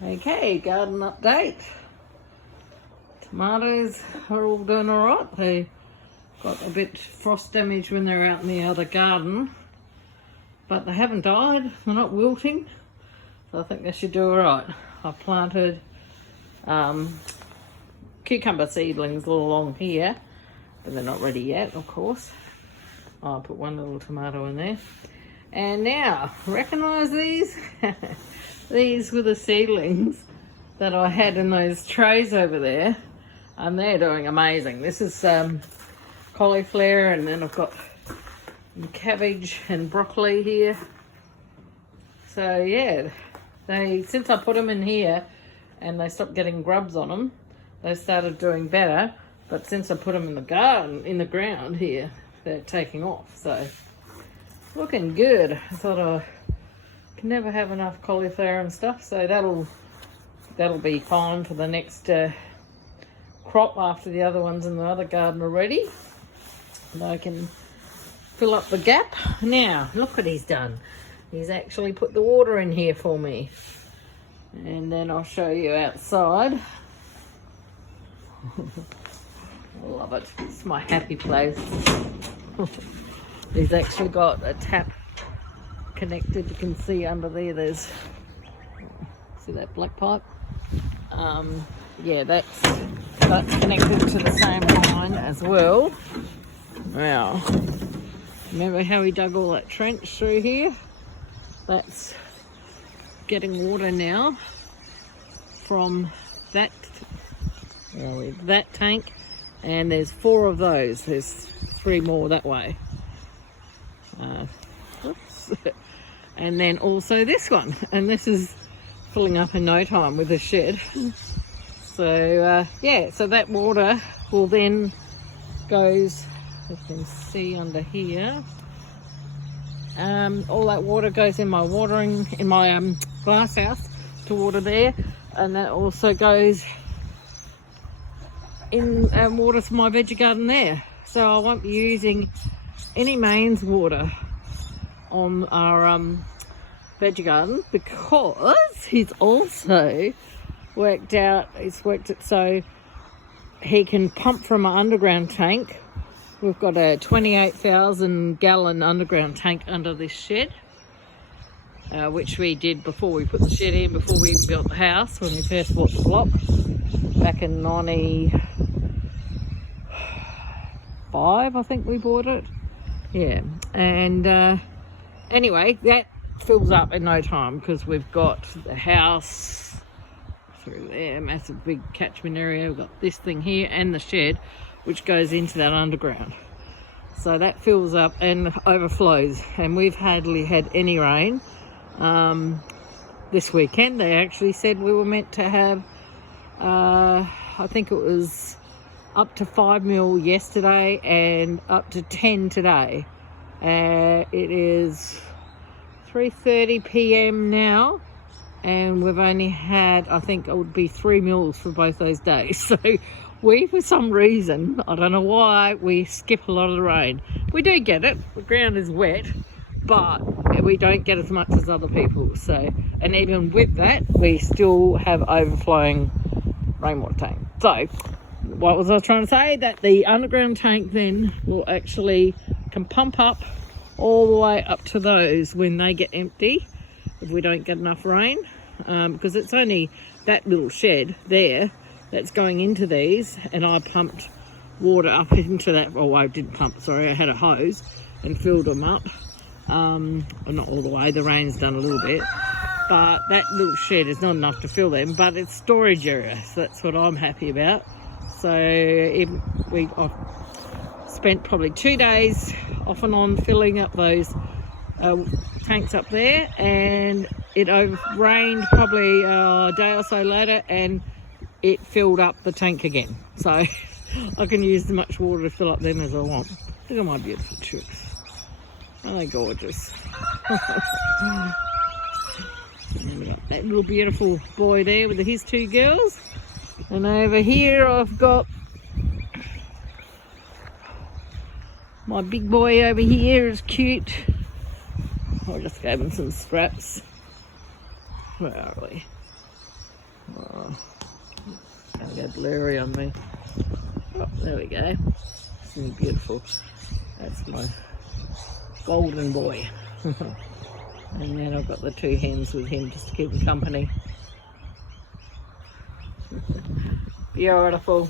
Okay, garden update. Tomatoes are all doing alright. They got a bit frost damage when they're out in the other garden, but they haven't died. They're not wilting, so I think they should do alright. I've planted cucumber seedlings all along here, but they're not ready yet, of course. I'll put one little tomato in there. And now, recognise these? These were the seedlings that I had in those trays over there, and they're doing amazing. This is cauliflower, and then I've got cabbage and broccoli here. So yeah, since I put them in here and they stopped getting grubs on them, they started doing better. But since I put them in the garden, in the ground here, they're taking off. So looking good. I thought I can never have enough cauliflower and stuff, so that'll be fine for the next crop after the other ones in the other garden are ready. And I can fill up the gap. Now look what he's done. He's actually put the water in here for me, and then I'll show you outside. I love it. It's my happy place. He's actually got a tap connected. You can see under there, there's, see that black pipe? Yeah, that's connected to the same line as well. Wow, remember how he dug all that trench through here? That's getting water now from that tank, and there's 4 of those. There's 3 more that way. Oops. And then also this one, and this is filling up in no time with the shed. So yeah, so that water will then goes, you can see under here, all that water goes in my glass house to water there, and that also goes in water for my veggie garden there. So I won't be using any mains water on our veggie garden, because he's also worked it so he can pump from an underground tank. We've got a 28,000 gallon underground tank under this shed, which we did before we put the shed in, before we even built the house, when we first bought the block back in 95, I think we bought it. Yeah, and anyway, that fills up in no time, because we've got the house through there, massive big catchment area. We've got this thing here and the shed, which goes into that underground. So that fills up and overflows, and we've hardly had any rain. This weekend they actually said we were meant to have, I think it was up to 5 mil yesterday and up to 10 today. It is 3:30 p.m. now, and we've only had, I think it would be 3 mils for both those days. So we, for some reason, I don't know why, we skip a lot of the rain. We do get it, the ground is wet, but we don't get as much as other people. So, and even with that, we still have overflowing rainwater tank. So what was I trying to say? That the underground tank then will actually can pump up all the way up to those when they get empty, if we don't get enough rain, because it's only that little shed there that's going into these, and I pumped water up into that. Oh, I didn't pump, sorry, I had a hose and filled them up. Well, not all the way, the rain's done a little bit, but that little shed is not enough to fill them, but it's storage area, so that's what I'm happy about. So I've spent probably 2 days off and on filling up those tanks up there, and it rained probably a day or so later, and it filled up the tank again. So I can use as much water to fill up them as I want. Look at my beautiful chicks. Aren't they gorgeous? And we got that little beautiful boy there with his 2 girls. And over here I've got my big boy over here, is cute. I just gave him some scraps. Where are we? blurry on me. Oh, there we go. Isn't he beautiful? That's my golden boy. And then I've got the 2 hens with him just to keep him company. Beautiful.